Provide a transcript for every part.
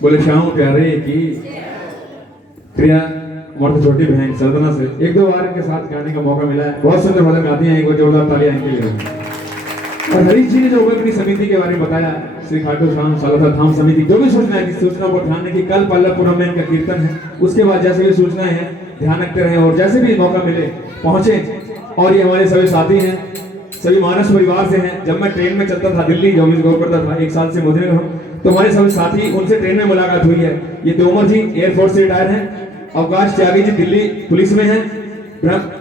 बोले श्याम प्यारे की प्रिया हमारी छोटी बहन सल्तना से एक दो बार इनके साथ गाने का मौका मिला है। बहुत सुंदर भजन गाती हैं, एक बार जोरदार तालियां इनके लिए। और हरीश जी ने जो उपकरणी समिति के बारे में बताया, श्री खाटू श्याम सालासर धाम समिति जो भी सूचना है, सूचना को ध्यान रखिए। कल पल्लवपुरम में इनका कीर्तन है, उसके बाद जैसे भी सूचनाएं हैं ध्यान रखते रहे और जैसे भी मौका मिले पहुंचे। और ये हमारे सभी साथी हैं, सभी मानस परिवार से हैं। जब मैं ट्रेन में चलता था दिल्ली जो गौर करता था 1 साल से मोदी में, तो हमारे सभी साथी उनसे ट्रेन में मुलाकात हुई है। ये तोमर जी एयरफोर्स से रिटायर हैं, अवकाश त्यागी जी दिल्ली पुलिस में हैं,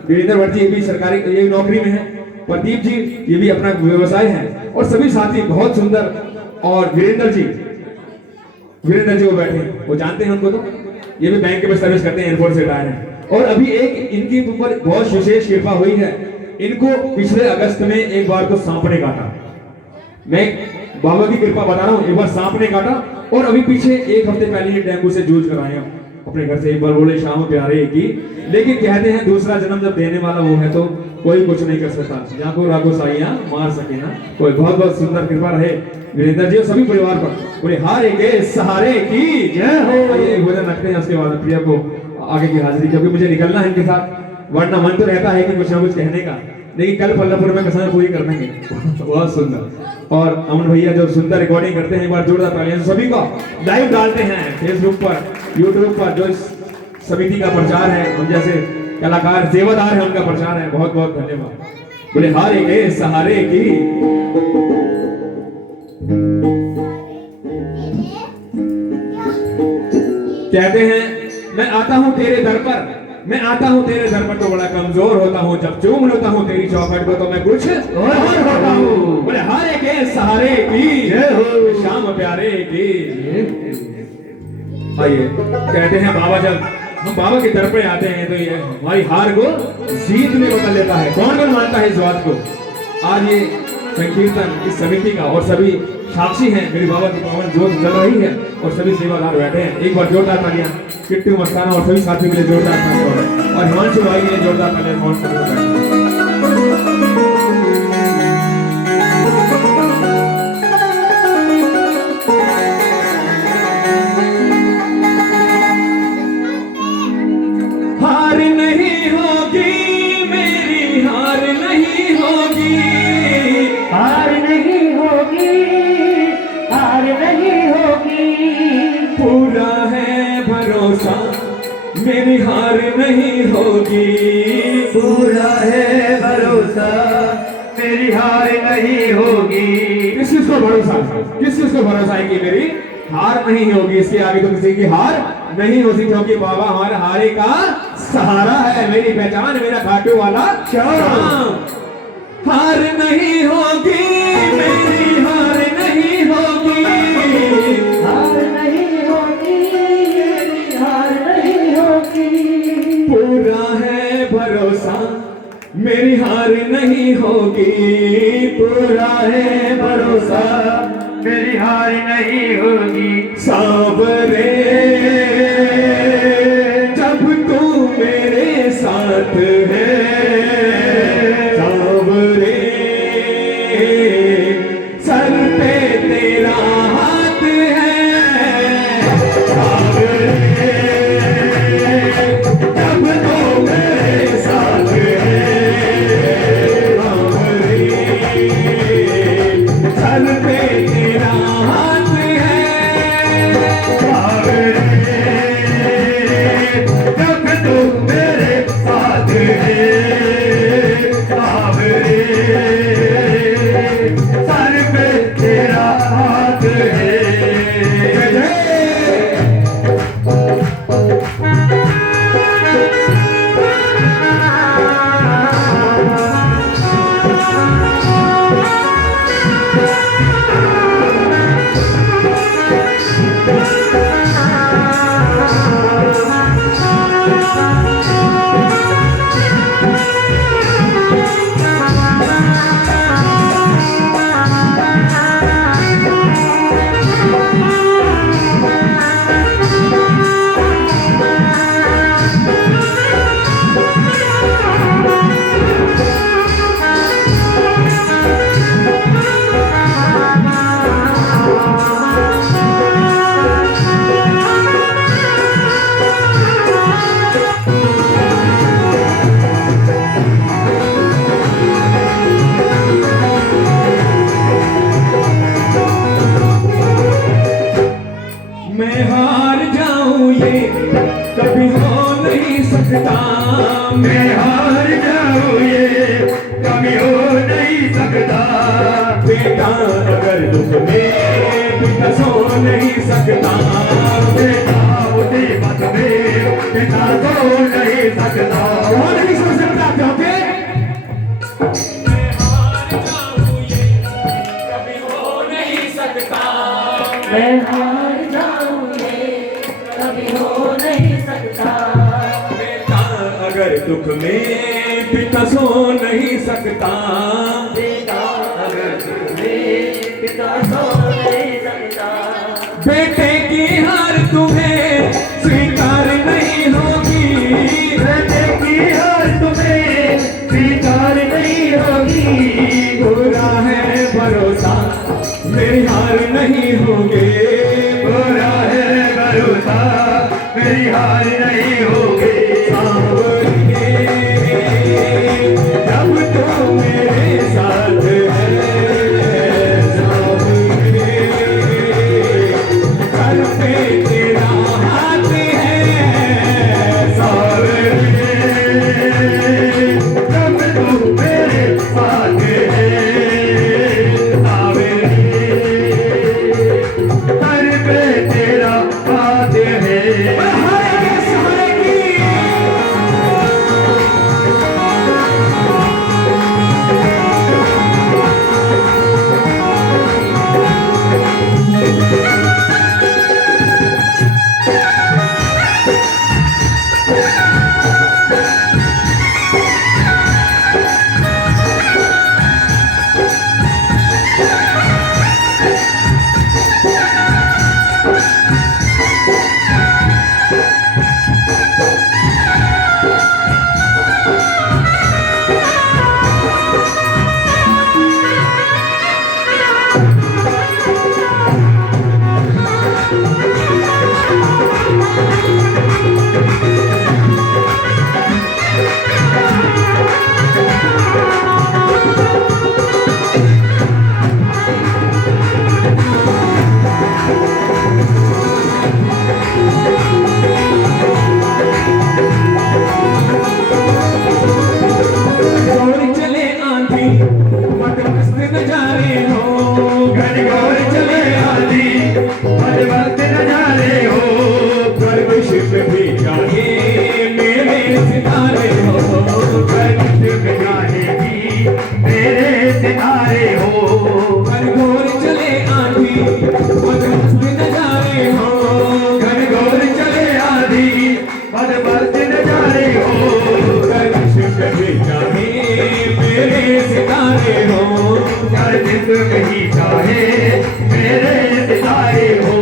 वीरेंद्र भट्ट जी ये भी सरकारी ये नौकरी में हैं, प्रदीप जी ये भी अपना व्यवसाय है। और सभी साथी बहुत सुंदर। और वीरेंद्र जी वो बैठे हैं, वो जानते हैं उनको, तो ये भी बैंक में सर्विस करते हैं, एयरफोर्स से रिटायर हैं। और अभी एक इनकी ऊपर बहुत विशेष कृपा हुई है। इनको पिछले अगस्त में एक बार तो सांप ने काटा। मैं बाबा की कृपा बता रहा हूँ, एक बार सांप ने काटा। और अभी पीछे 1 हफ्ते पहले ये डेंगू से जूझ कर आए हैं अपने घर से। एक बार बोले श्याम प्यारे की, लेकिन कहते हैं दूसरा जन्म जब देने वाला वो है तो कोई कुछ नहीं कर सकता। जाको रागो साइया मार सके ना कोई। बहुत बहुत सुंदर कृपा रहे वीरेंद्र जी और सभी परिवार पर। बोले हारे के सहारे की जय हो। ये भोजन रखते हैं, उसके बाद प्रिया को आगे की हाजिरी, क्योंकि मुझे निकलना है इनके साथ, वरना मन तो रहता है कि कुछ ना कुछ कहने का, लेकिन कल पल्लवपुर में कसम पूरी कर देंगे। बहुत सुंदर। और अमन भैया जो सुंदर रिकॉर्डिंग करते हैं, एक बार जोरदार तालियां। सभी को लाइव डालते हैं फेसबुक पर, यूट्यूब पर, जो इस समिति का प्रचार है, उन जैसे कलाकार सेवादार है उनका प्रचार है। बहुत बहुत धन्यवाद। बोले हारे के सहारे की। कहते हैं मैं आता हूं तेरे दर पर, मैं आता हूं तेरे दर पर तो बड़ा कमजोर होता हूं, जब चूम लेता हूं तेरी चौखट को तो मैं कुछ और होता हूं। बोले हारे के सहारे की जय हो, श्याम प्यारे की। आइए, कहते हैं बाबा जब हम बाबा के दर पे आते हैं तो ये हमारी हार को जीत में बदल लेता है। कौन कौन मानता है इस बात को? आज ये संकीर्तन इस समिति का और सभी साक्षी हैं, मेरे बाबा की पावन जोत जल रही है और सभी सेवादार बैठे हैं। एक बार जोरदार तालियां किट्टू मस्ताना और सभी साथियों के लिए जोरदार तालियां, और हिमांशु भाई के लिए जोरदार तालियां। हार नहीं होगी मेरी, हार नहीं होगी, हार नहीं होगी, हार नहीं होगी। पूरा है भरोसा मेरी हार नहीं होगी, पूरा है भरोसा मेरी हार नहीं होगी। किस चीज को भरोसा, किस चीज को भरोसा है कि मेरी हार नहीं होगी? इसके आगे तो किसी की हार नहीं होती, क्योंकि बाबा हमारे हारे का सहारा है। मेरी पहचान मेरा खाटू वाला श्याम। हार नहीं होगी मेरी, हार नहीं होगी, हार नहीं होगी, मेरी हार नहीं होगी। पूरा है भरोसा मेरी हार नहीं होगी, पूरा है भरोसा मेरी हार नहीं होगी। सांवरे जब तू मेरे साथ है, सांवरे सर पे तेरा हाथ है, सांवरे जब तू मेरे साथ है, सांवरे सर पे तेरा हाथ है, सांवरे पिता सो नहीं सकता, पिता अगर तुम्हें पिता सो नहीं सकता, बेटे की हार तुम्हें स्वीकार नहीं होगी, बेटे की हार तुम्हें स्वीकार नहीं होगी, बुरा है भरोसा मेरी हार नहीं होगी, बुरा है भरोसा मेरी हार नहीं होगी, सांवरिए जब तो मेरे साथ है, सांवरिए सर पे तेरा हाथ है, सांवरिए जब तू मेरे साथ है, सांवरिए सर पे तेरा हाथ है। गोरी चले आंधी मत मस्त नजारे हो, घनघोर चले आंधी मद मस्त नजारे हो, गर्विश भी चाहिए मेरे सितारे हो, गर्विश में जाएगी मेरे सितारे हो, घनघोर चले आंधी मत मस्त नजारे हो, घनघोर चले आंधी मद मस्त नजारे हो, गर्विश भी चाहिए मेरे सितारे हो, गर्विश नहीं चाहे मेरे सितारे हो,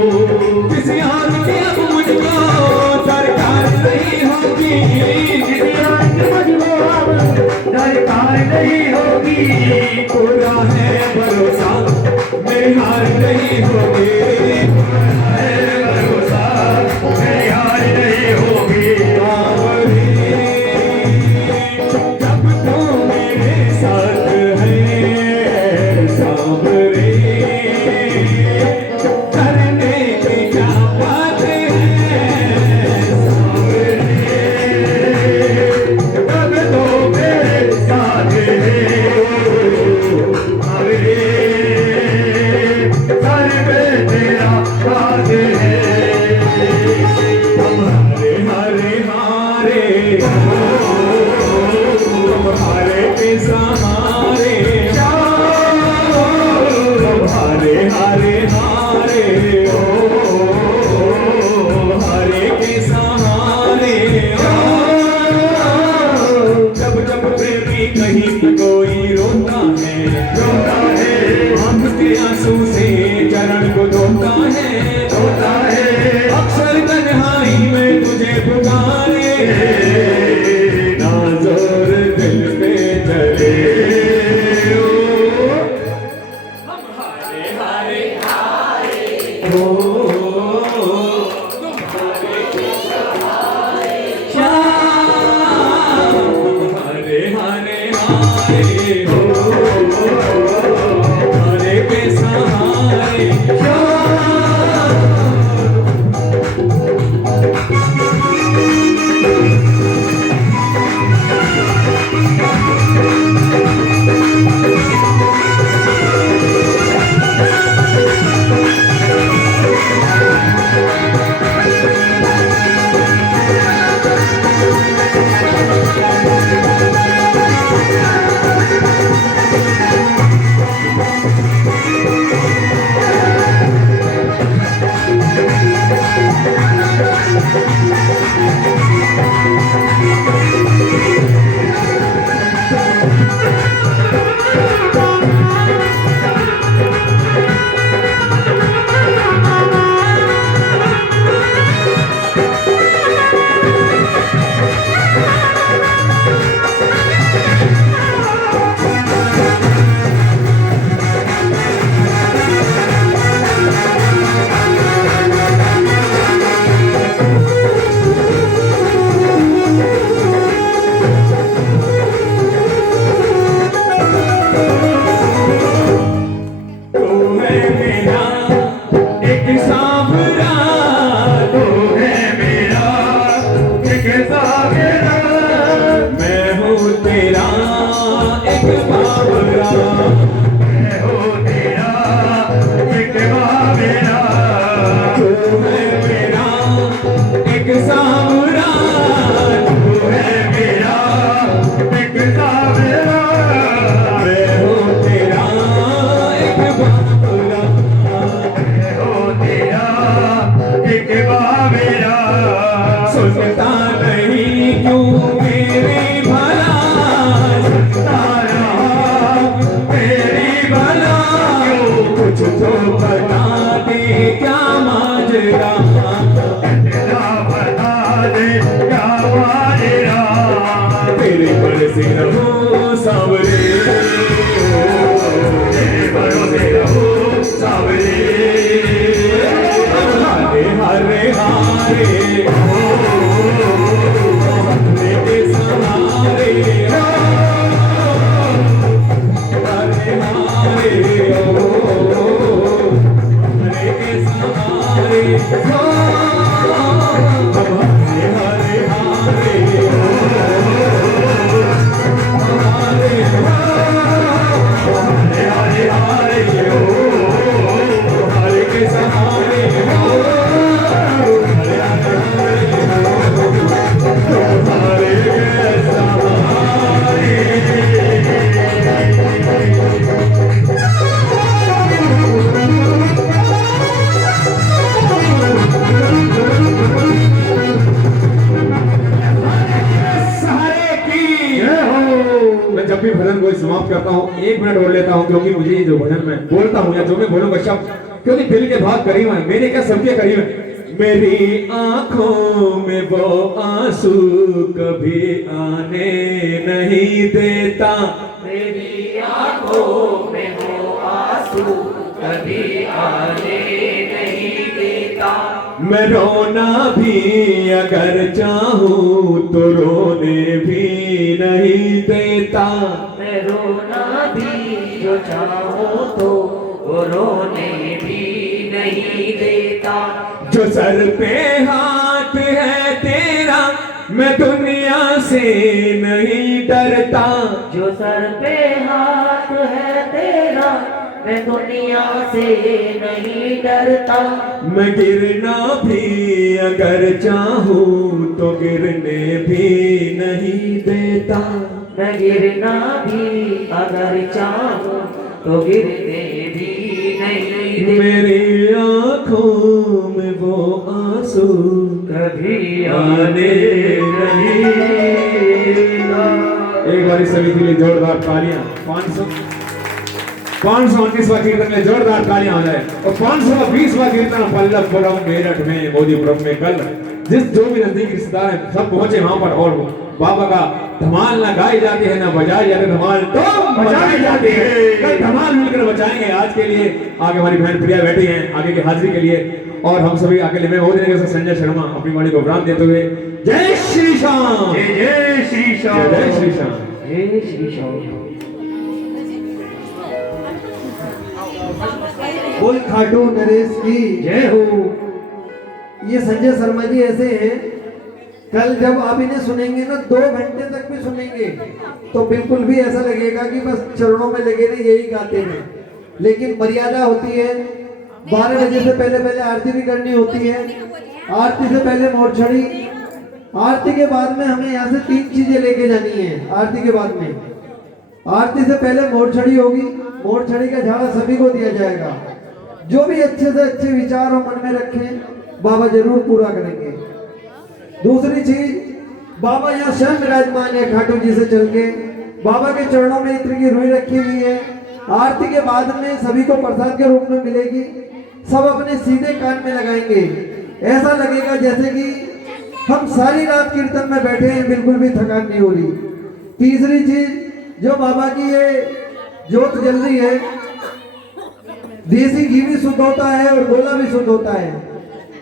किसी और की अब मुझको दरकार नहीं होगी, किसी और की मुझको अब दरकार नहीं होगी, पूरा है भरोसा मेरी हार नहीं होगी, है भरोसा मेरी हार नहीं होगी, सांवरिए जब तो मेरे साथ है, सांवरिए करने की क्या बात है, सांवरिए तब तो मेरे साथ है, सांवरिए सर पे तेरा साथ है, हम हारे हारे हारे हम हारे के सहारे, हम हारे हारे हारे हारे के सहारे, जब जब प्रेमी कहीं कोई रोता है, रोता है, आंख के आंसू से चरण को धोता है, रोता है, अक्सर तन्हाई में तुझे पुकारे, ना जोर दिल पे चले, हम हारे हारे हारे हो, तुम हारे के सहारे, हम हारे हारे हारे हो, हारे के सहारे, तू है मेरा एक सावरा, मैं हूँ तेरा एक बावरा, मैं हूँ तेरा एक बावरा। सुनता नहीं क्यों मेरी भला, सुनता रहा मेरी भला, कुछ तो बता दे क्या माजरा, बता दे क्या माजरा। तेरे भरोसे रहो सांवरे, तेरे भरोसे रहो सांवरे, हारे हारे हारे मेरे सहारे, हारे हारे मेरे सहारे, हारे हारे हारे हारे हारे हारे के सहारे, हारे हारे हारे के सहारे। सहारे की जय हो। मैं जब भी भजन को समाप्त करता हूँ 1 मिनट और लेता हूँ, क्योंकि मुझे ये जो भजन में बोलता हूँ या जो मैं बोलूंगा शब्द, क्योंकि दिल के बहुत करीब है, मेरे क्या सबके करीब है। मेरी आंखों में वो आंसू कभी आने नहीं देता, मेरी आंखों में वो आंसू कभी आने नहीं देता, मैं रोना भी अगर चाहूँ तो रोने भी नहीं देता, मैं रोना भी जो चाहूं तो वो रोने भी नहीं देता। जो सर पे हाथ है तेरा मैं दुनिया से नहीं डरता, जो सर पे हाथ है तेरा मैं दुनिया से नहीं डरता, मैं गिरना भी अगर चाहूँ तो गिरने भी नहीं देता, मैं गिरना भी अगर चाहूं तो गिरने भी नहीं देता। मेरी आंखों में वो आंसू कभी आने नहीं देता। एक बार सभी के लिए जोरदार तालियां। 529वां कीर्तन में जोरदार तालियां हो जाए। और 520वां कीर्तन पल्लवपुरम मेरठ में मोदीपुरम में कल जिस जो भी नजदीक रिश्तेदार हैं सब पहुंचे वहां पर, और बाबा का धमाल ना गाई जाती है ना बजाई जाती है, धमाल तो बजाई जाती है। कल धमाल मिलकर बचाएंगे। आज के लिए आगे हमारी बहन प्रिया बैठी हैं आगे की हाजिरी के लिए, और हम सभी अकेले में हो जाएंगे। संजय शर्मा अपनी वाणी को प्राण देते हुए जय श्री श्याम, जय जय श्री श्याम, जय श्री श्याम। जय श्री श्याम। बोल खाटू नरेश की जय हो। ये संजय शर्मा जी ऐसे हैं, कल जब आप इन्हें सुनेंगे ना 2 घंटे तक भी सुनेंगे तो बिल्कुल भी ऐसा लगेगा कि बस चरणों में लगे रहे यही गाते हैं। लेकिन मर्यादा होती है, 12 बजे से पहले पहले आरती भी करनी होती है। आरती से पहले मोरछड़ी, आरती के बाद में हमें यहाँ से 3 चीजें लेके जानी है। आरती के बाद में आरती से पहले मोरछड़ी होगी, मोरछड़ी का झाड़ा सभी को दिया जाएगा। जो भी अच्छे से अच्छे विचार हो मन में रखें, बाबा जरूर पूरा करेंगे। दूसरी चीज, बाबा यहाँ स्वयं विराजमान है खाटू जी से चल के। बाबा के चरणों में इत्र की रुई रखी हुई है। आरती के बाद में सभी को प्रसाद के रूप में मिलेगी। सब अपने सीधे कान में लगाएंगे, ऐसा लगेगा जैसे कि हम सारी रात कीर्तन में बैठे हैं, बिल्कुल भी थकान नहीं हो रही। तीसरी चीज, जो बाबा की ये जोत जल रही है, देसी घी भी शुद्ध होता है और गोला भी शुद्ध होता है।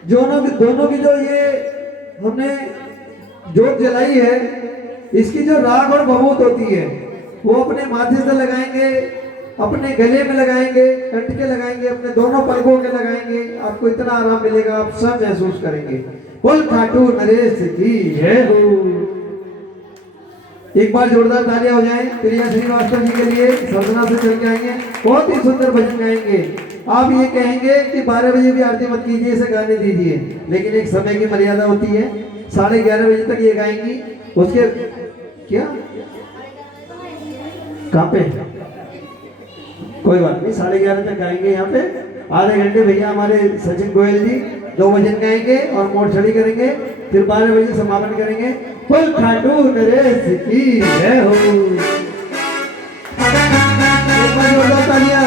दोनों की जो ये हमने जोत जलाई है, इसकी जो राख और भभूत होती है वो अपने माथे से लगाएंगे, अपने गले में लगाएंगे, कंठ के लगाएंगे, अपने दोनों पलकों के लगाएंगे। आपको इतना आराम मिलेगा, आप सब महसूस करेंगे। बोल खाटू नरेश की जय हो। एक बार जोरदार तालियां हो जाएं प्रिया श्रीवास्तव जी के लिए। सदना से चल के आएंगे, बहुत ही सुंदर भजन गाएंगे। आप ये कहेंगे कि 12 बजे भी आरती मत कीजिए, इसे गाने दीजिए, लेकिन एक समय की मर्यादा होती है। 11:30 बजे तक ये गाएंगी। उसके क्या कहाँ पे, कोई बात नहीं, 11:30 तक गाएंगे यहाँ पे। आधे घंटे भैया हमारे सचिन गोयल जी 2 भजन गाएंगे और मोड़ छड़ी करेंगे, फिर 12 बजे समापन करेंगे। बोल खाटू नरेश की जय हो। एक बार जोरदार तालियां।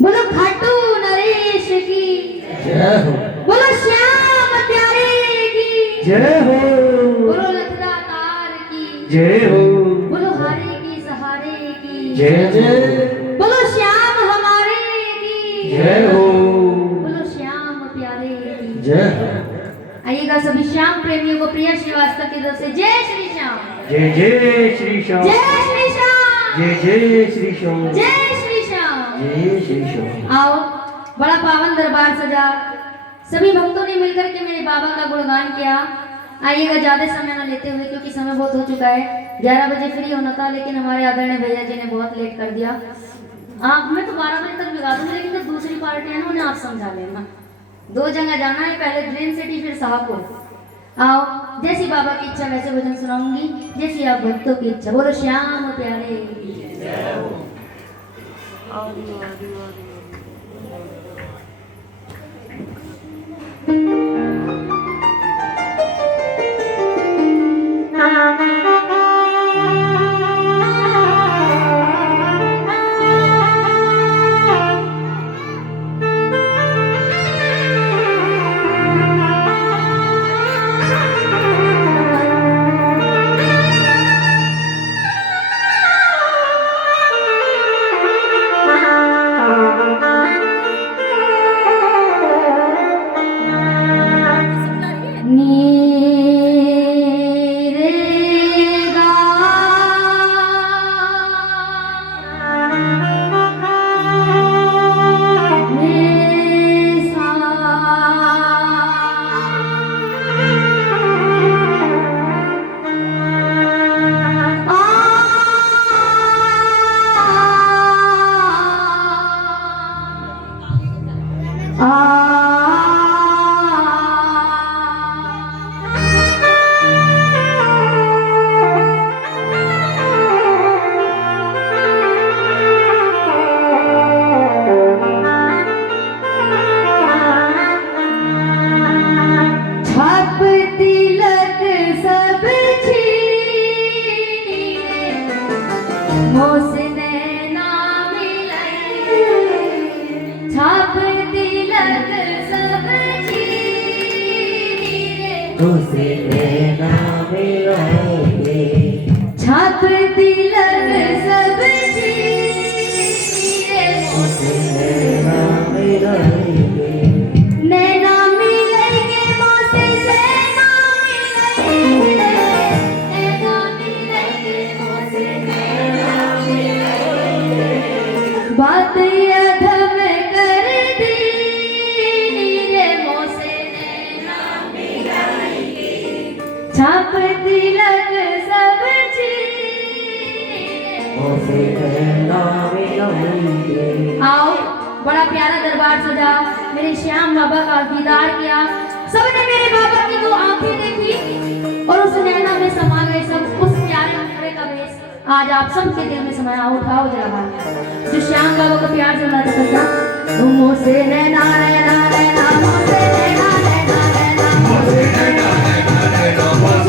बोलो खाटू नरेश की जय हो। बोलो श्याम प्यारे की जय हो। बोलो लखदातार की जय हो। बोलो हारे की सहारे की जय जय। बोलो श्याम हमारे की जय हो। बोलो श्याम प्यारे की जय हो। आइएगा सभी श्याम प्रेमियों को प्रिया श्रीवास्तव की तरफ से जय श्री श्याम। जय जय श्री श्याम। जय श्री श्याम। जय जय श्री श्याम। जय श्री श्याम। जय श्री श्याम। आओ, बड़ा पावन दरबार सजा, सभी भक्तों ने मिलकर के मेरे बाबा का गुणगान किया। आइएगा, ज्यादा समय न लेते हुए क्योंकि समय बहुत हो चुका है। 11 बजे फ्री होना था, लेकिन हमारे आदरणीय भैया जी ने बहुत लेट कर दिया। मैं तो 12 बजे तक बिगा दूंगी, लेकिन जो दूसरी पार्टी है ना उन्हें आप समझा लेना। 2 जगह जाना है, पहले ड्रीम सिटी फिर शाहपुर। आओ, जैसी बाबा की इच्छा वैसे भजन सुनाऊंगी, जैसी आप भक्तों की इच्छा। बोलो श्याम प्यारे। छाप तिलक सब नैना मिलेंगे मोसे नैना मिलेंगे, नैना मिलेंगे मोसे नैना मिलेंगे। बात अधम कर दी रे मोसे नैना मिलेंगे। छाप तिलक सब आओ, बड़ा प्यारा दरबार सजा, मेरे श्याम बाबा का दीदार किया। सबने मेरे बाबा की 2 आंखें देखी और उस नैना में समा गए सब, उस प्यारे मुखड़े का वेश। आज आप सबके दिल में समाया, उठाओ जरा हाथ। जो श्याम बाबा को प्यार से बुलाता था क्या? तुम मुझसे नैना नैना नैना मुझसे नैना नैना नैना मुझसे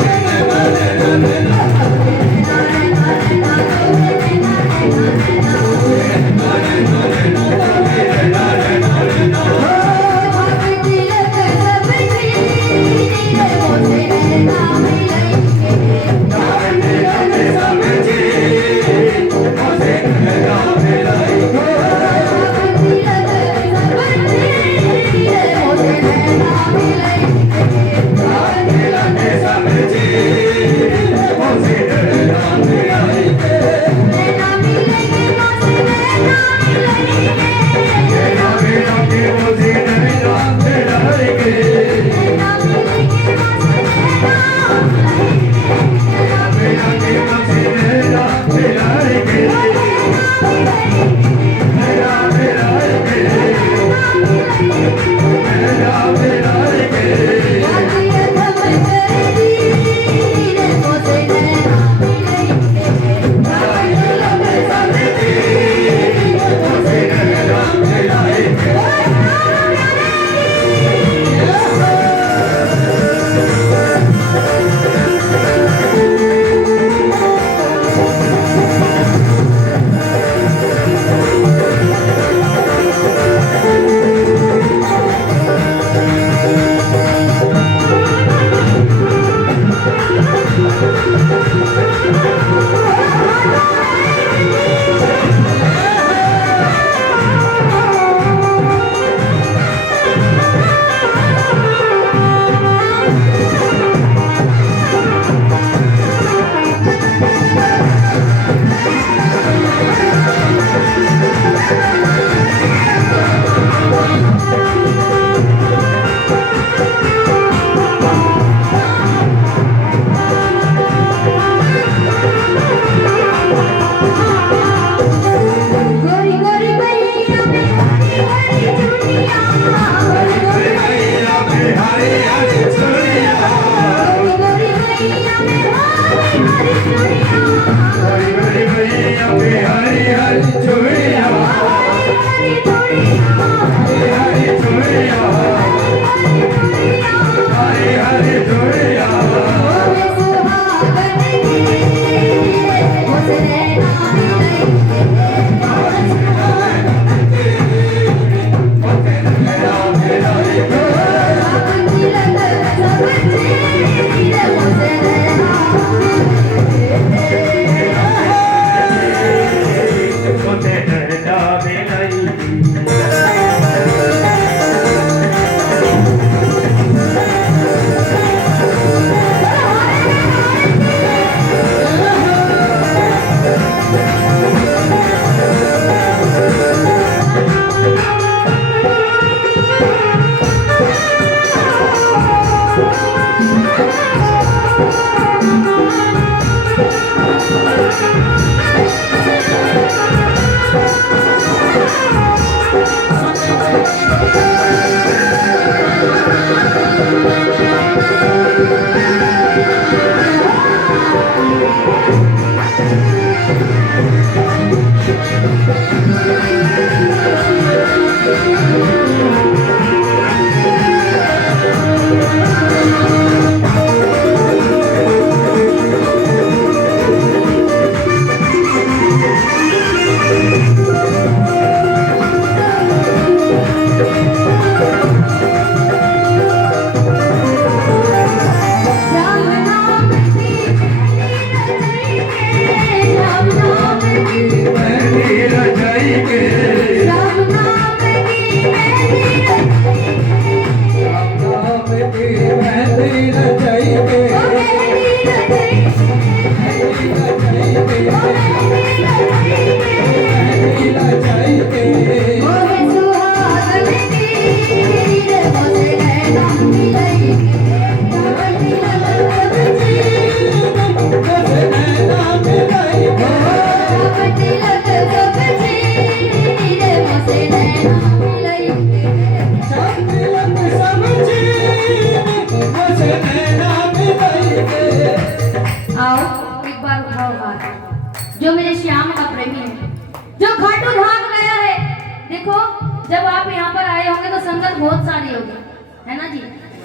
नैना नैना नैना मुझसे नैना नैना नैना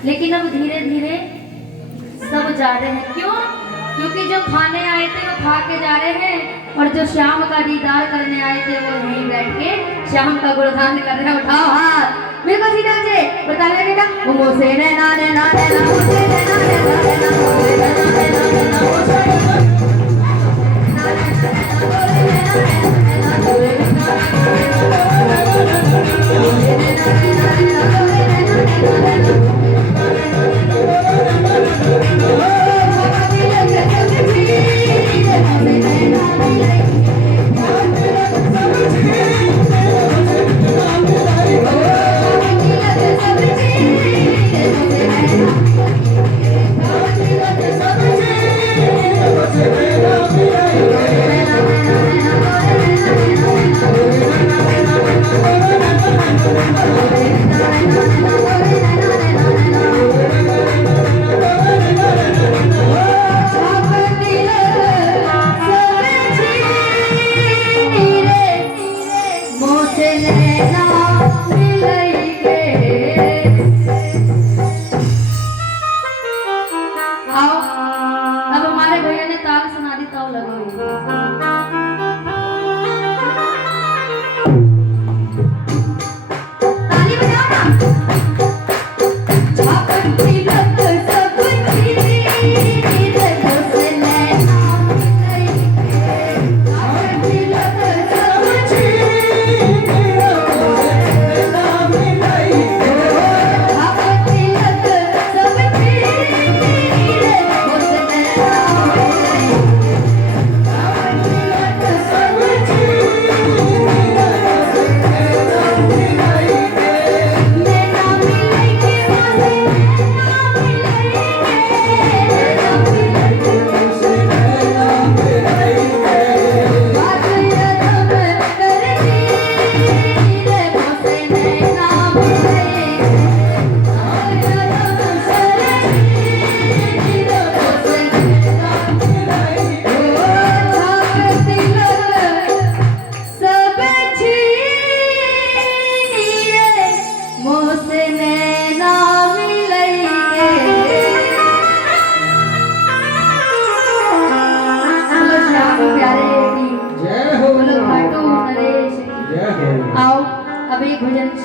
लेकिन अब धीरे धीरे सब जा रहे हैं। क्यों? क्योंकि जो खाने आए थे वो खा के जा रहे हैं, और जो श्याम का दीदार करने आए थे वो यहीं बैठ के श्याम का गुणगान कर रहे हैं। उठाओ हाथ, मेरे को सीधा से बता रहे बेटा, वो मोसे नैना नैना नैना मोसे नैना नैना नैना मोसे नैना नैना नैना मोसे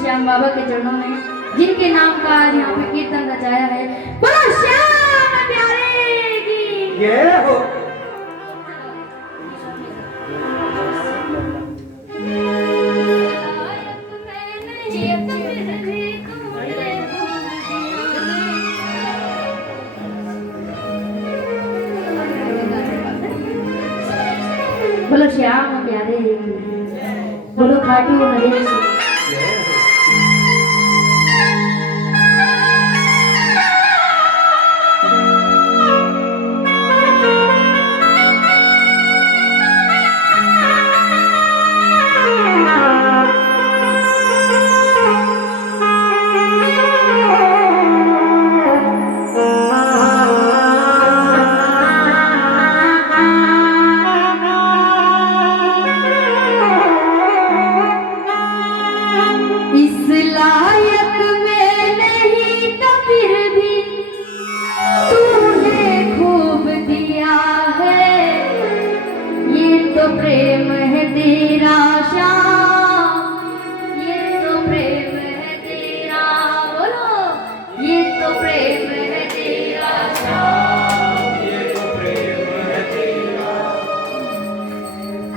श्याम बाबा के चरणों में, जिनके नाम का आज यहाँ पे कीर्तन रचाया है। बोलो श्याम प्यारे की जय हो। बोलो श्याम प्यारे की, बोलो खाटू नरेश।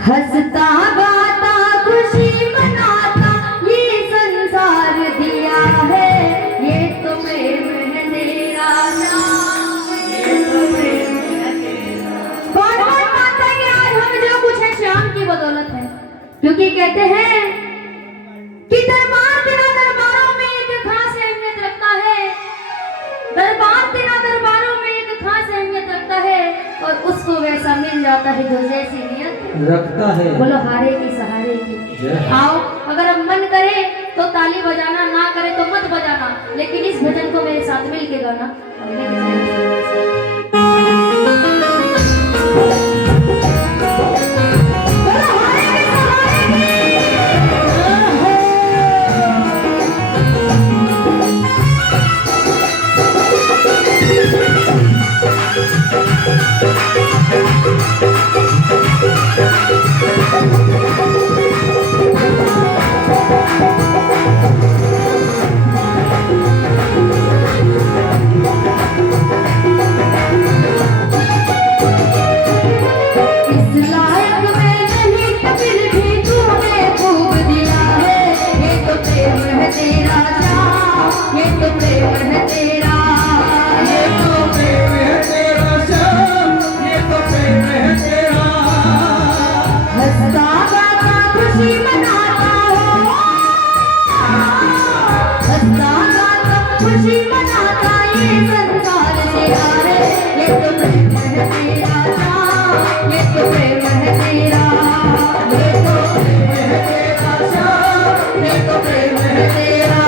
हंसता गाता खुशी मनाता ये संसार दिया है, ये तो प्रेम है तेरा श्याम, ये तो प्रेम है तेरा। कौन कौन मानता है कि आज हम जो कुछ है श्याम की बदौलत है? क्योंकि कहते हैं कि दरबार तेरा दरबारों में एक खास अहमियत रखता है, दरबार तेरा दरबारों में एक खास अहमियत रखता है, और उसको वैसा मिल जाता है जो जैसी नियत रखता है। बोलो हारे की सहारे की। आओ, अगर अब मन करे तो ताली बजाना, ना करे तो मत बजाना, लेकिन इस भजन को मेरे साथ मिल के गाना। आवे संसार से हारे, ये तो प्रेम है तेरा श्याम, ये तो प्रेम है तेरा, ये तो प्रेम है तेरा श्याम, ये तो प्रेम है तेरा।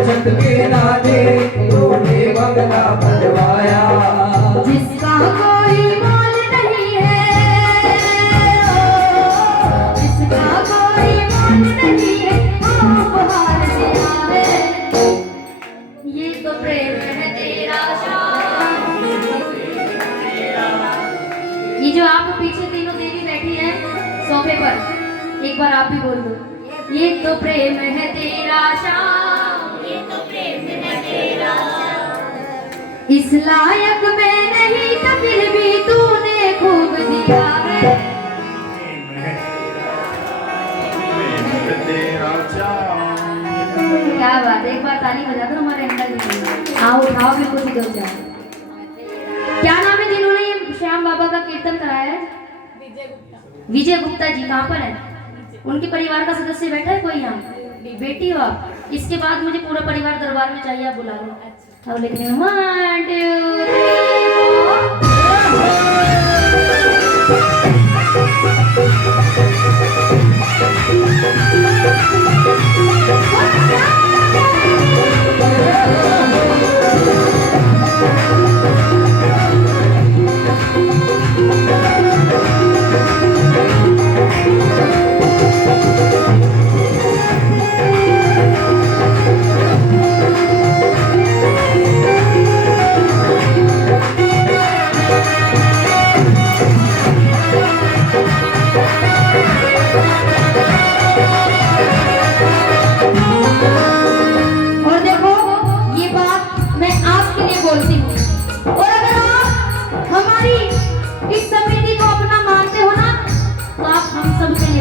छत के नाते तूने बंगला बनवाया, जिसका कोई मोल नहीं है, जिसका कोई मोल नहीं है, उपहार से आवे, ये तो प्रेम है तेरा श्याम। ये जो आप पीछे तीनों देवी बैठी है सोफे पर, एक बार आप भी बोल दो, ये तो प्रेम है तेरा श्याम, ये तो प्रेम है तेरा श्याम। इस लायक मैं नहीं तो फिर भी तूने खूब दिया है, क्या बात है, एक बार ताली बजा दो हमारे अंदर। आओ उठाओ भी कुछ दो जाओ। क्या नाम है जिन्होंने ये श्याम बाबा का कीर्तन कराया है? विजय गुप्ता जी। कहाँ पर है? उनके परिवार का सदस्य बैठा है कोई यहाँ? बेटी हो आप? इसके बाद मुझे पूरा परिवार दरबार में चाहिए, आप बुला लो। अब लिखने में 1 2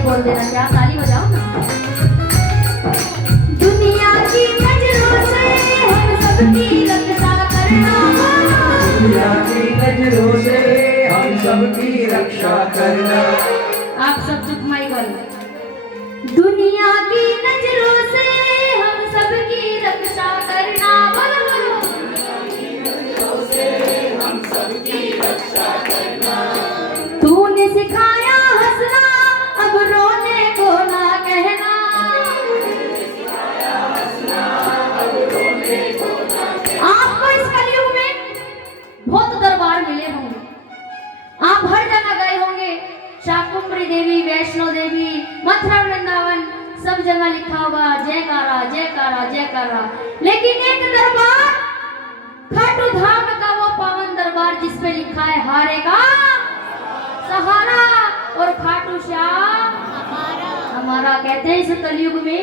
बोल देना, क्या ताली बजाओ ना। दुनिया की नजरों से हम सबकी रक्षा करना, दुनिया की नजरों से हम सबकी रक्षा करना। आप सब चुप माई करो। दुनिया की नजरों से हम सबकी रक्षा करना, बोलो बोलो। हम सबकी रक्षा करना। तूने सिखाया हंसना, अब रोने को ना कहना, आपको इस कलयुग में बहुत दरबार मिले होंगे, आप हर जगह गए होंगे, शाकुंभरी देवी, वैष्णो देवी, मथुरा वृंदावन, सब जगह लिखा होगा जयकारा जयकारा जयकारा। लेकिन एक दरबार, खाटू धाम का वो पावन दरबार जिसपे लिखा है हारे का सहारा और खाटू श्याम हमारा। कहते हैं इस कलयुग में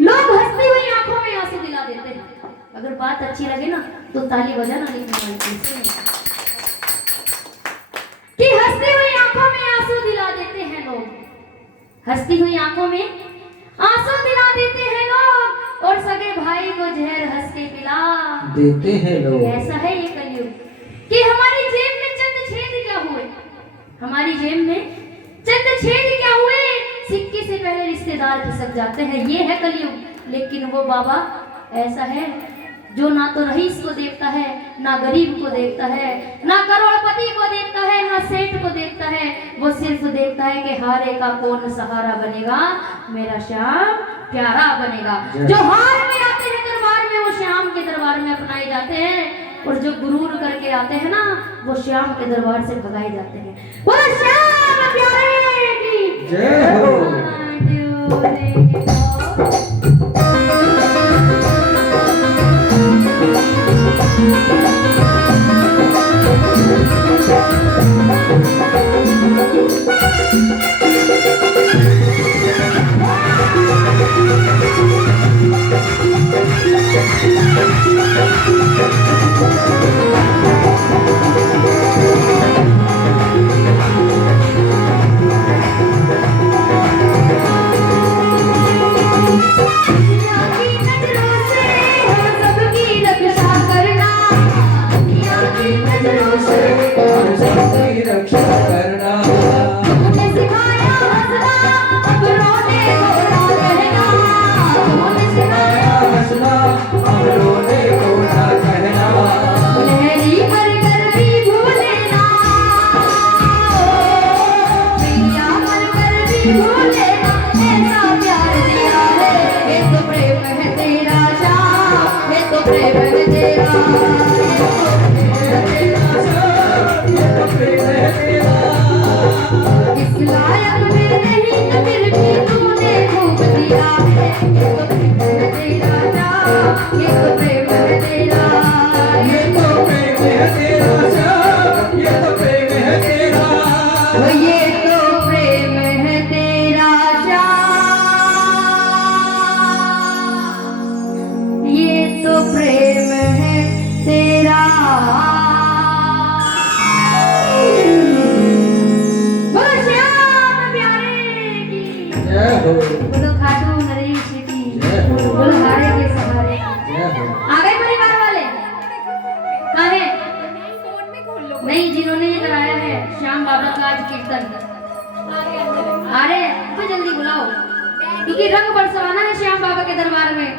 लोग हंसती हुई आंखों में आंसू दिला देते हैं। अगर बात अच्छी लगे ना तो ताली बजाना, लिखने वाली हंसती हुई आंखों में आंसू दिला देते हैं लोग और सगे भाई को जहर हंस के पिला देते हैं लोग। ऐसा है ये कलयुग कि हमारी जेब में चंद छेद क्या हुए, हमारी जेब में चंद छेद क्या हुए, सिक्के से पहले रिश्तेदार खिसक जाते हैं। ये है कलयुग। लेकिन वो बाबा ऐसा है जो ना तो रईस को देखता है, ना गरीब को देखता है, ना करोड़पति को देखता है, ना सेठ को देखता है। वो सिर्फ देखता है कि हारे का कौन सहारा बनेगा, मेरा श्याम प्यारा बनेगा। जो हार में आते हैं दरबार में, वो श्याम के दरबार में अपनाए जाते हैं, और जो गुरूर करके आते हैं ना, वो श्याम के दरबार से भगाए जाते हैं। वो श्याम प्यारे की जय हो। नहीं, जिन्होंने ये कराया है श्याम बाबा का आज कीर्तन, अरे तो जल्दी बुलाओ, क्योंकि रंग बरसवाना है श्याम बाबा के दरबार में।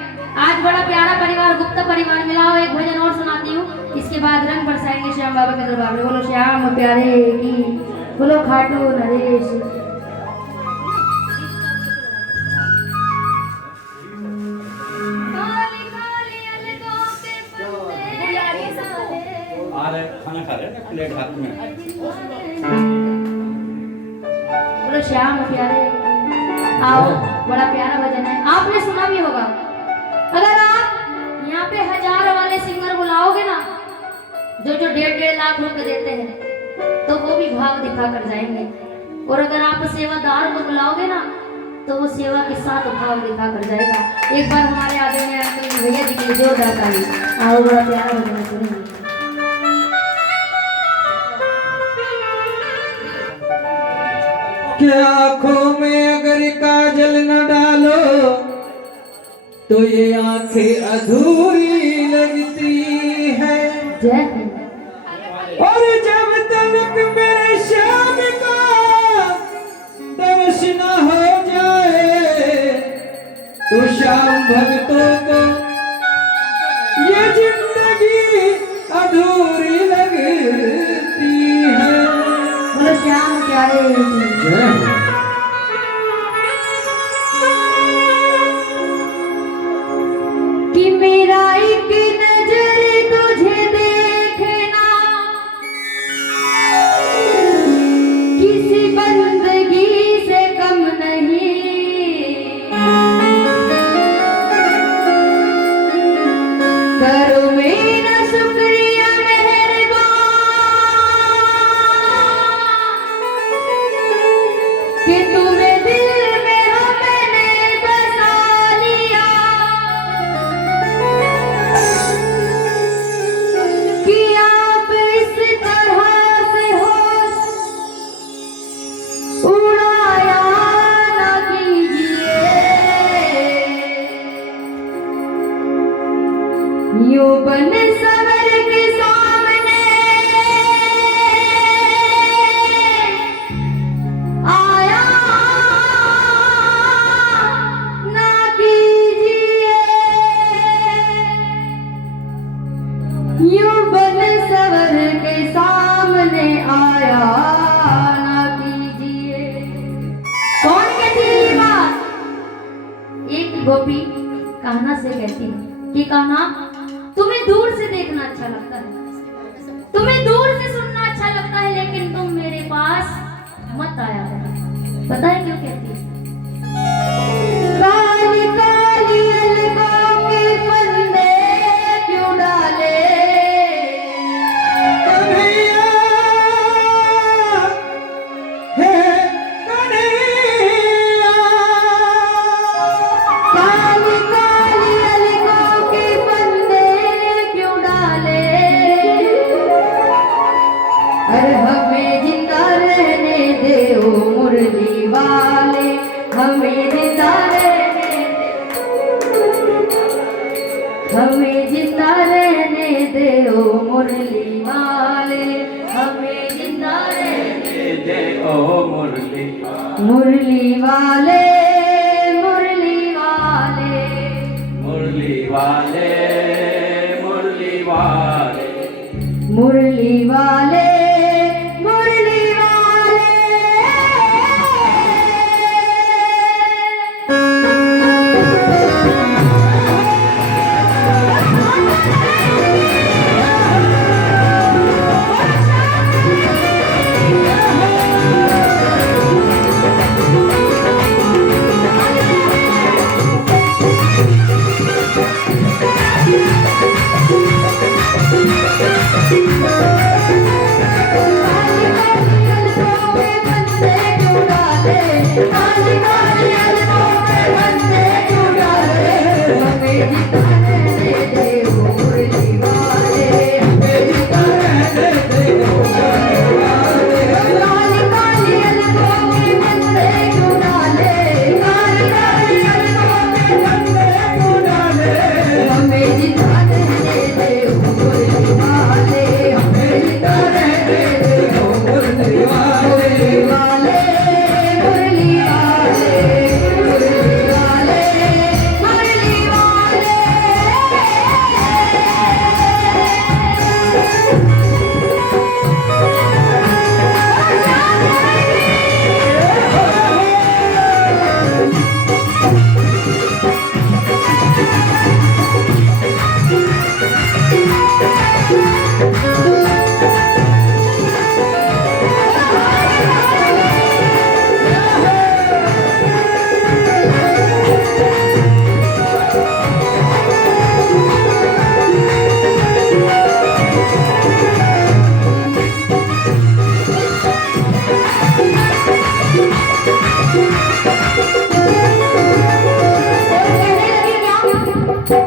आज बड़ा प्यारा परिवार, गुप्त परिवार मिला हो। एक भजन और सुनाती हूँ, इसके बाद रंग बरसाएंगे श्याम बाबा के दरबार में। बोलो श्याम प्यारे की, बोलो खाटू नरेश। खाना खा रहे हैं, प्लेट हाथ में। बोलो श्याम प्यारे। आओ, बड़ा प्यारा भजन है, आपने सुना भी होगा। अगर आप यहाँ पे 1000 वाले सिंगर बुलाओगे ना, जो 1.5 लाख रुपए देते हैं, तो वो भी भाव दिखा कर जाएंगे। और अगर आप सेवादार को बुलाओगे ना, तो वो सेवा के साथ भाव दिखा कर जाएगा। एक बार हमारे आगे में अंकल भैया जी के लिए जोरदार ताली। आओ, बड़ा प्यारा भजन सुनेंगे। कि आंखों में अगर काजल न डालो तो ये आंखें अधूरी लगती है। जय और जब तक मेरे श्याम का दर्श न हो जाए तो श्याम भक्तों को ये जिंदगी अधूरी लगती है। बोलो श्याम प्यारे। कि मेरा एक नजर तुझे देखना किसी बंदगी से कम नहीं। करो मेरा शुक्रिया मेहरबान, जमाने आया ना कीजिए। कौन कहती है ये बात? एक गोपी कान्हा से कहती है कि कान्हा, तुम्हें दूर से देखना अच्छा लगता है, तुम्हें दूर से सुनना अच्छा लगता है, लेकिन तुम मेरे पास मत आया करो। पता है क्यों कहती है? काली काली अलगों के फंदे क्यों डाले, कन्हैया है कन्हैया। काली काली अलगों के फंदे क्यों डाले, अरे हमें जिंदा रहने दे ओ मुरली वाले, हमें जिंदा रहने हमें जिंदा रहने दे ओ मुरली वाले, हमें जिंदा रहने दे ओ मुरली मुरली वाले, मुरली वाले, मुरली वाले, मुरली वाले, मुरली वाले, मुरली वाले।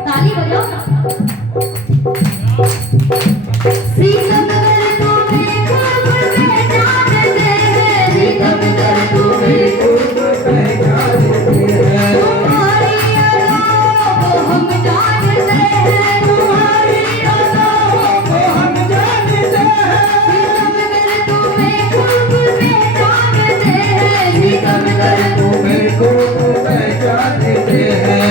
ताली बजाओ ना। सीतम कर तुम्हें खूब पहचानते हैं, सीतम कर तुम्हें खूब पहचानते हैं, तुम्हारी अदाओं को हम जानते हैं, तुम्हारी अदाओं को हम जानते हैं। सीतम कर तुम्हें खूब पहचानते हैं, सीतम कर तुम्हें खूब पहचानते हैं,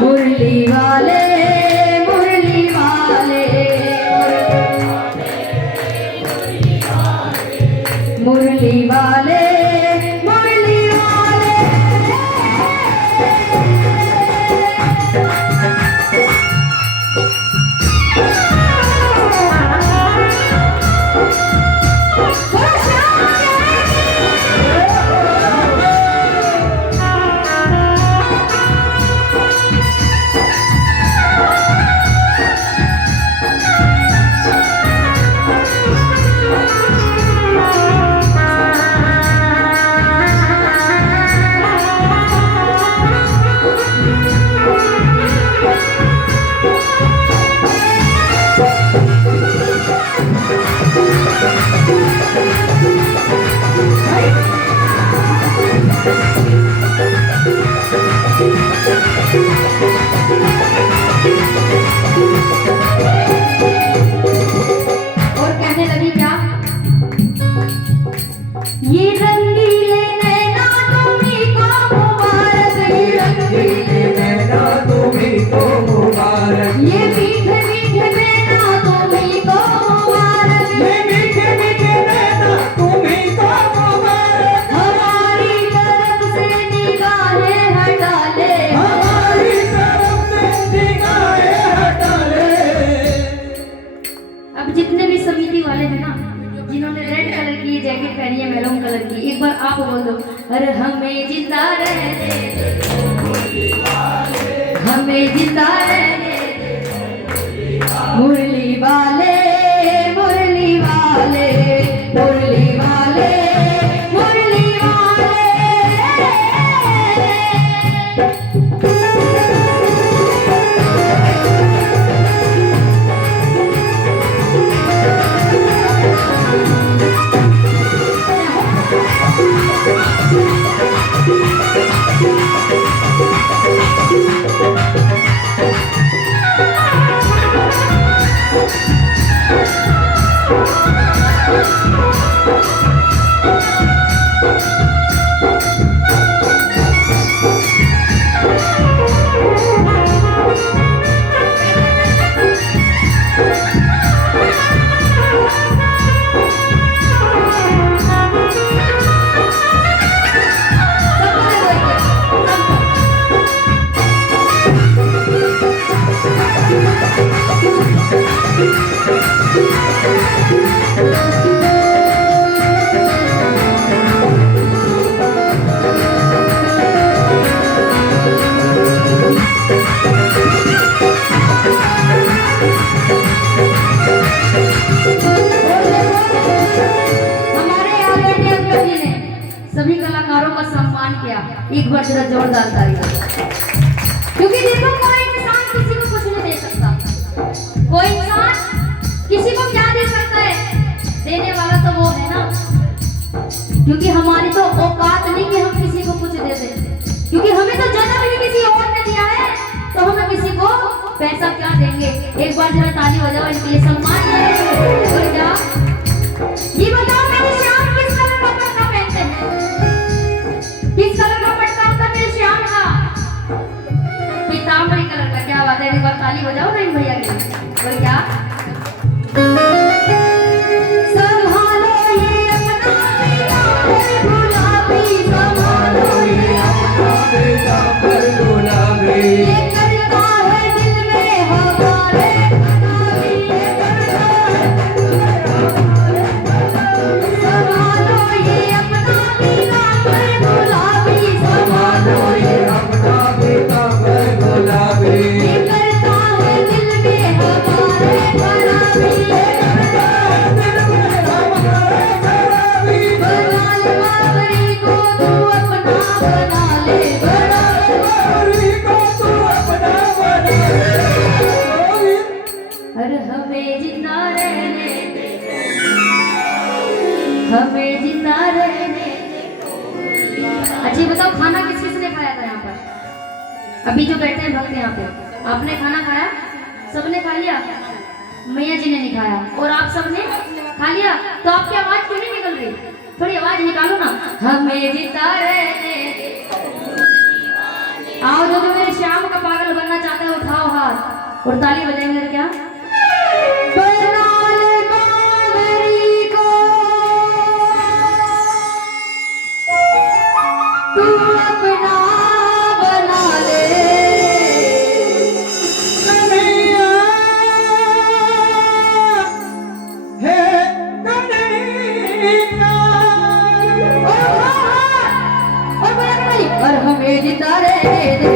मुरली वाले, मुरली वाले, मुरली वाले, मुरली वाले। सुंदर की। एक बार आप बोल दो, अरे हमें जिंदा रहने दे, हमें जिंदा रहने दे, मुरली वाले मुरली वाले मुरली वाले मुरली वाले। सभी कलाकारों का सम्मान किया। एक बार जरा जोरदार तालियां। क्योंकि देखो कोई इंसान किसी को कुछ नहीं दे सकता, कोई इंसान किसी को क्या दे सकता है, देने वाला तो वो है ना। क्योंकि हमारी तो औकात नहीं कि हम किसी को कुछ दे दें, क्योंकि हमें तो जन्म ही किसी और ने दिया है, तो हम किसी को पैसा क्या देंगे। एक बार जरा ताली बजाओ इनके लिए, सम्मान और क्या। ये बताओ मेरे श्याम किस कलर का पट्टा पहनते हैं, किस कलर का पट्टा होता है मेरे श्याम का? पीतांबरी कलर का। क्या बात है, एक बार ताली बजाओ ना इन भैया के लिए। और क्या, संभालो ये अपना पीतांबर गुलाबी, संभालो ये अपना पीतांबर गुलाबी, ये करता है दिल में हमारे खराबी, ये करता है संभालो ये अपना पीतांबर गुलाबी, संभालो ये अपना पीतांबर गुलाबी, ये करता है दिल में हमारे खराबी, ये करता है दिल में हमारे खराबी। बना ले बाबरी को तू अपना बना ले, बना ले बाबरी को तू अपना बना ले। अरे हमें जिंदा रहने दे, हमें जिंदा रहने दे। अच्छा बताओ, खाना किस किस ने खाया था यहाँ पर? अभी जो बैठे हैं भक्त यहाँ पे, आपने खाना खाया? सबने खा लिया? मैया जी ने नहीं खाया और आप सबने खा लिया, तो आपकी आवाज क्यों नहीं निकल रही? थोड़ी आवाज निकालो ना। हमें जिंदा रहने दे। आओ जो जो मेरे श्याम का पागल बनना चाहता है उठाओ हाथ और ताली बजाएंगे। क्या बना ले बाबरी को तू अपना बना ले, कन्हैया है कन्हैया। और हमें जिंदा रहने दे,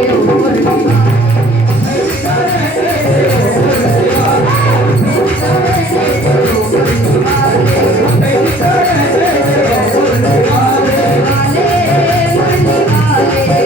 वाले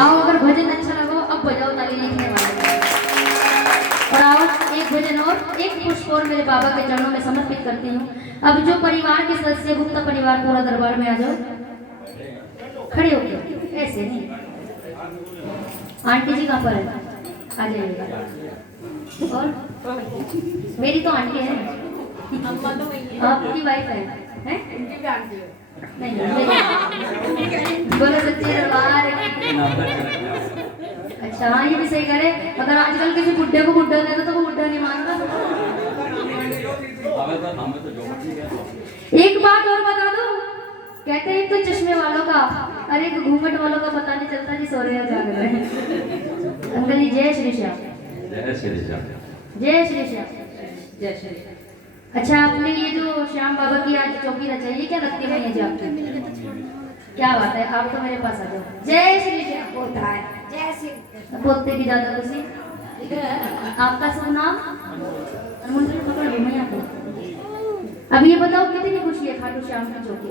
आओ अगर भजन अच्छा लगा अब बजाओ ताली लिखने वाले। और आओ एक भजन और एक पुष्प और मेरे बाबा के चरणों में समर्पित करती हूँ। अब जो परिवार के सदस्य गुप्ता परिवार पूरा दरबार में आ जाओ, खड़े हो गए ऐसे नहीं। आंटी जी कहाँ पर है? आ जाइएगा। और मेरी तो आंटी है, आपकी वाइफ है, हैं? नहीं बोलो सच्चे दरबार। अच्छा हाँ ये भी सही करे। अगर आजकल किसी बुड्ढे को बुड्ढा दे तो वो बुड्ढा नहीं मानता। एक बात और बता दूं, कहते हैं तो चश्मे वालों का अरे एक घूंघट वालों का पता नहीं चलता जी सो रहे हैं जाग रहे हैं। अंकल जी जय श्री श्याम। जय श्री श्याम। जय श्री श्याम। जय श्री। अच्छा आपने ये जो श्याम बाबा की आज चौकी रचाई है क्या लगती है जी आपकी? क्या बात है, आप तो मेरे पास आ जाओ। जय श्री श्याम। पोता है जय श्री। पोते की ज्यादा खुशी। आपका शुभ नाम? मुंडल पकड़ लो मैं आपको। अब ये बताओ कितनी खुशी है खाटू श्याम की चौकी?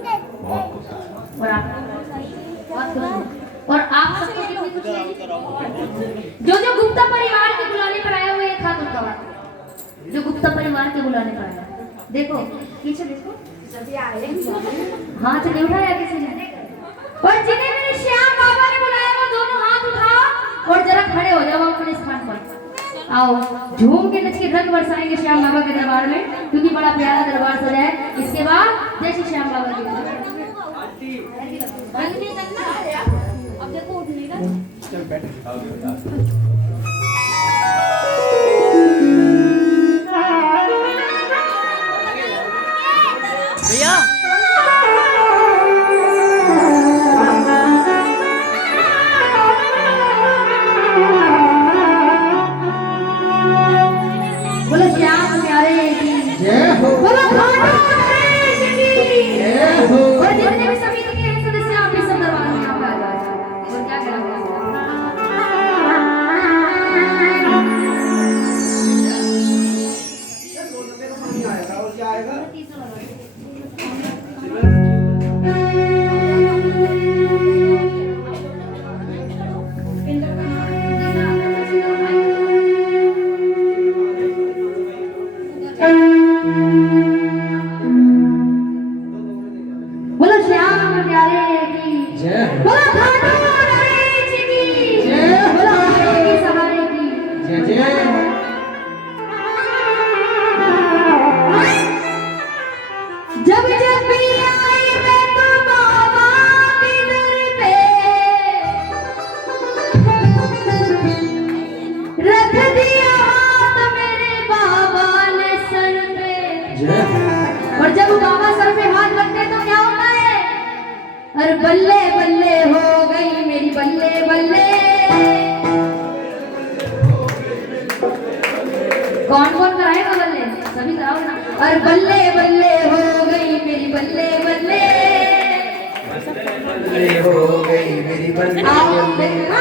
और आप बहुत खुश। और आप सबको कितनी खुशी है? जो गुप्ता परिवार के बुलाने पर आया हुए खाटू का, जो गुप्ता परिवार के बुलाने पर आया, देखो पीछे देखो सभी आए। हाथ नहीं उठाया किसी ने। और जिन्हें मेरे श्याम बाबा ने बुलाया वो दोनों हाथ उठाओ और जरा खड़े हो जाओ अपने स्थान पर। आओ झूम के नच के रंग बरसाएंगे श्याम बाबा के दरबार में, क्योंकि बड़ा प्यारा दरबार सजा है। इसके बाद जय श्री श्याम बाबा की। अब देखो उठने का चल बैठ। भैया बोलो श्याम प्यारे की जय हो। बोलो खाटू नरेश की जय हो। और जितने भी समिति के सदस्य आप इस दरबार में यहाँ पे आ जाओ। और क्या करेंगे? और क्या आएगा? बोलो श्याम प्यारे की जय हो। बोलो खाटू नरेश की जय हो। बोलो आगे की सहारे की जय जय। जब जब भी आई मैं तो बाबा के दर पे रख दिया हाथ मेरे बाबा ने सर पे। जय हो। और जब बाबा सर पे हाथ रखते तो क्या होता है? अरे बल्ले बल्ले हो गई मेरी बल्ले बल्ले। कौन कौन कराएगा बल्ले? सभी कराओ ना। और बल्ले बल्ले हो गई मेरी बल्ले बल्ले। बल्ले हो गई मेरी बल्ले आओ बल्ले।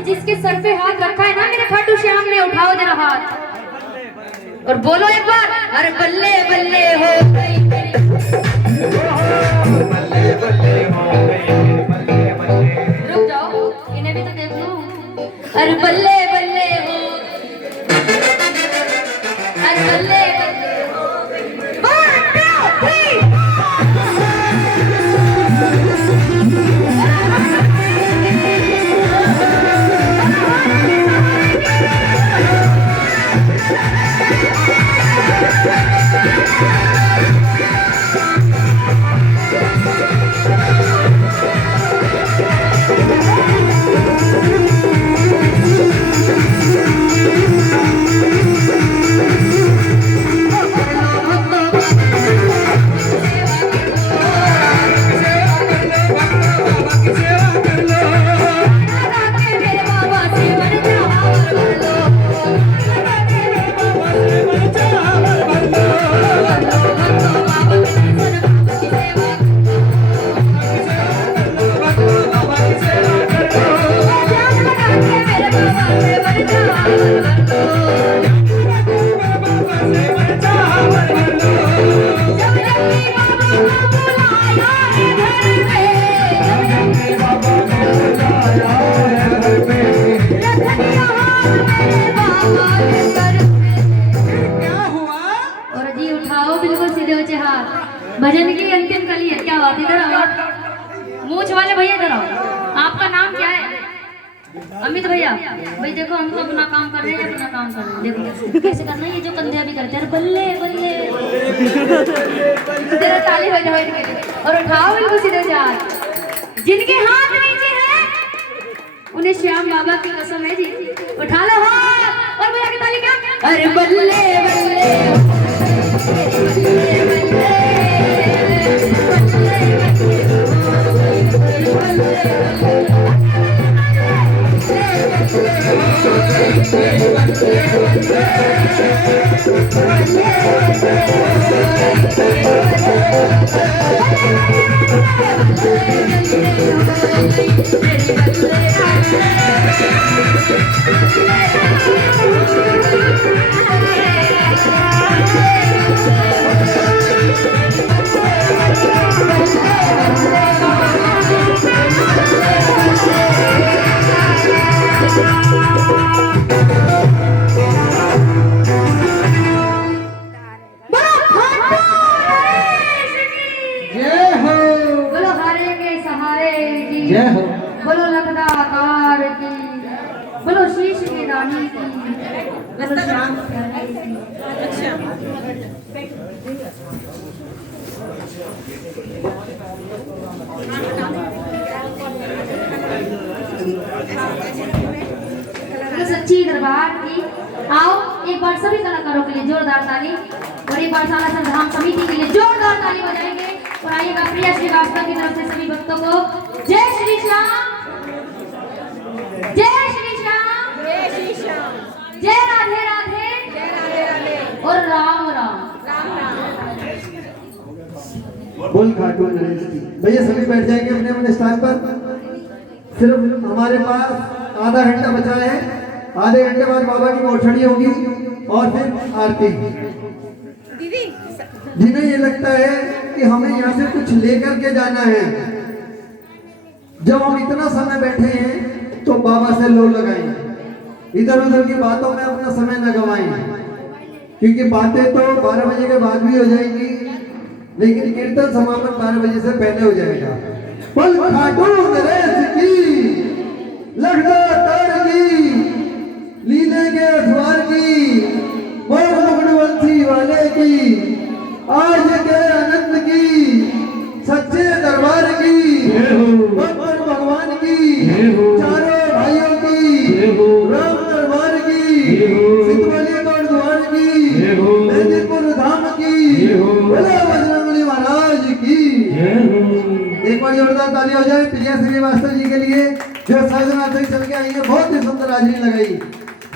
जिसके सर पे हाथ रखा है ना मेरे खाटू श्याम ने, उठाओ जरा हाथ और बोलो एक बार, अरे बल्ले बल्ले हो गई मेरी, बल्ले बल्ले हो गई, बल्ले बल्ले। रुक जाओ इन्हें भी तो देख लो। अरे बल्ले बल्ले हो गई, अरे बल्ले बल्ले हो गई। 1 2 3 भजन की अंतिम कली है। क्या बात, इधर आओ मूंछ वाले भैया, इधर आओ। आपका नाम क्या है? अमित भैया। भाई देखो हम तो अपना काम कर रहे हैं, अपना काम कर रहे हैं। देखो कैसे करना है, ये जो कंधे अभी करते हैं, बल्ले बल्ले तेरा ताली हो जाए और उठाओ बिल्कुल सीधे से हाथ। जिनके हाथ नीचे हैं उन्हें श्याम बाबा की कसम है जी, उठा लो हाथ और भैया की ताली। क्या अरे बल्ले बल्ले बोलो लखदाकार की, बोलो शीश की रानी की, बोलो श्याम प्यारे की। बोलो सच्ची दरबार की। आओ एक बार सभी कलाकारों के लिए जोरदार ताली और एक बार साला संधाम समिति के लिए जोरदार ताली बजाएंगे। और आइएगा प्रिया श्रीवास्तव की तरफ से सभी भक्तों को जय श्री श्याम, जय श्री श्याम, जय श्री श्याम, जय राधे राधे, जय राधे राधे और राम राम, राम राम। बोल खाटू नरेश की। भैया सभी बैठ जाएंगे अपने अपने स्थान पर। सिर्फ हमारे पास आधा घंटा बचा है। आधे घंटे बाद बाबा की मोक्षणी होगी और फिर आरती। जिन्हें ये लगता है कि हमें यहाँ से कुछ लेकर के जाना है, जब हम इतना समय बैठे हैं तो बाबा से लो लगाएंगे। इधर उधर की बातों में अपना समय न गवाएं, क्योंकि बातें तो 12 बजे के बाद भी हो जाएंगी, लेकिन कीर्तन समापन 12 बजे से पहले हो जाएगा। पल खाटू नरेश की, लखदातार की, लीले के अखबार की, मोर मुकुटवंशी वाले की, आज के आनंद की, सच्चे दरबार की, भगवान भगवान की, चारों भाइयों की, राम दरबार की, सिद्धवली गौड़ द्वार की, मेदिनीपुर धाम की, भोले बजरंगबली महाराज की। एक बार जोरदार ताली हो जाए प्रिया श्रीवास्तव जी के लिए, जो सहजनाथ से चल के आई है, बहुत ही सुंदर हाजरी लगाई।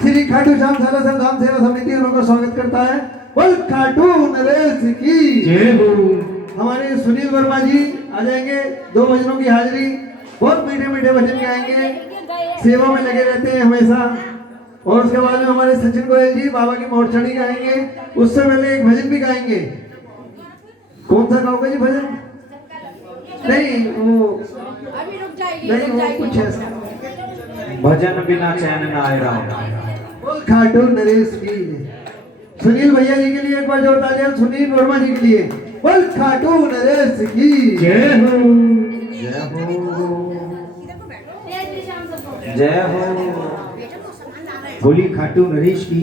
श्री खाटू श्याम सालासर धाम सेवा समिति उनको स्वागत करता है। बोल खाटू नरेश की जय हो। हमारे सुनील वर्मा जी आ जाएंगे, 2 भजनों की हाजिरी, बहुत मीठे मीठे भजन गाएंगे, सेवा में लगे रहते हैं हमेशा। और उसके बाद में हमारे सचिन गोयल जी बाबा की मोरछड़ी गाएंगे, उससे पहले एक भजन भी गाएंगे। कौन सा गाओगे जी भजन? नहीं वो नहीं, वो कुछ ऐसा भजन बिना चैन न आए राम। बोल खाटू नरेश की। सुनील भैया जी के लिए एक बार जोर तालियां, सुनील वर्मा जी के लिए। बोल खाटू नरेश की जय हो। जय हो जय हो। बोली खाटू नरेश की।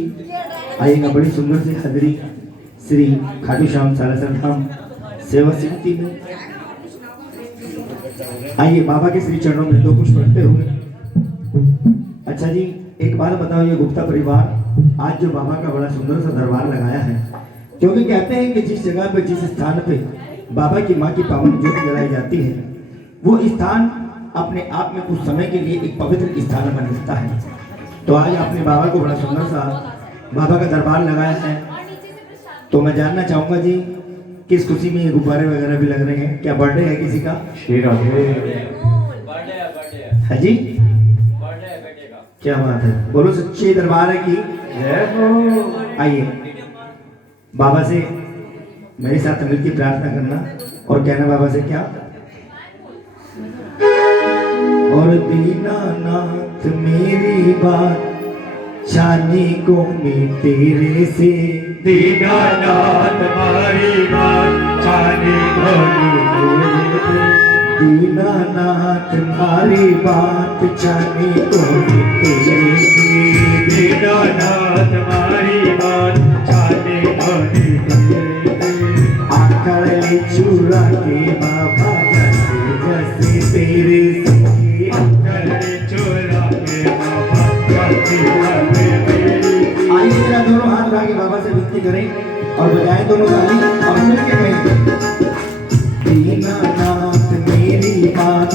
आइएगा बड़ी सुंदर सी हाजिरी श्री खाटू श्याम सालासर धाम सेवा समिति में। आइए बाबा के श्री चरणों में 2 पुष्प रखते हुए। अच्छा जी, एक बात बताओ, ये गुप्ता परिवार आज जो बाबा का बड़ा सुंदर सा दरबार लगाया है, क्योंकि कहते हैं कि जिस जगह पे, जिस स्थान पे बाबा की माँ की पावन ज्योति जलाई जाती है, वो स्थान अपने आप में कुछ समय के लिए एक पवित्र स्थान बन जाता है। तो आज आपने बाबा को बड़ा सुंदर सा बाबा का दरबार लगाया है, तो मैं जानना चाहूंगा जी, किस खुशी में ये गुब्बारे वगैरह भी लग रहे हैं? क्या बर्थडे है किसी का? श्री राधे। है जी, क्या बात है, बोलो सच्चे दरबार है की जय हो। आइए बाबा से मेरे साथ मिलकर प्रार्थना करना और कहना बाबा से क्या? और दीनानाथ मेरी बात छानी को मैं तेरे से, दीनानाथ हमारी बात छानी को दीनानाथ मारी बात छानी को मैं तेरे से, दीनानाथ हमारी बात छानी को आंकड़े चुरा के बाबा जैसे तेरे से, आइए जरा दोनों हाथ उठा के बाबा से विनती करें और बजाएं दोनों ताली और मिलके कहें, दीनानाथ मेरी बात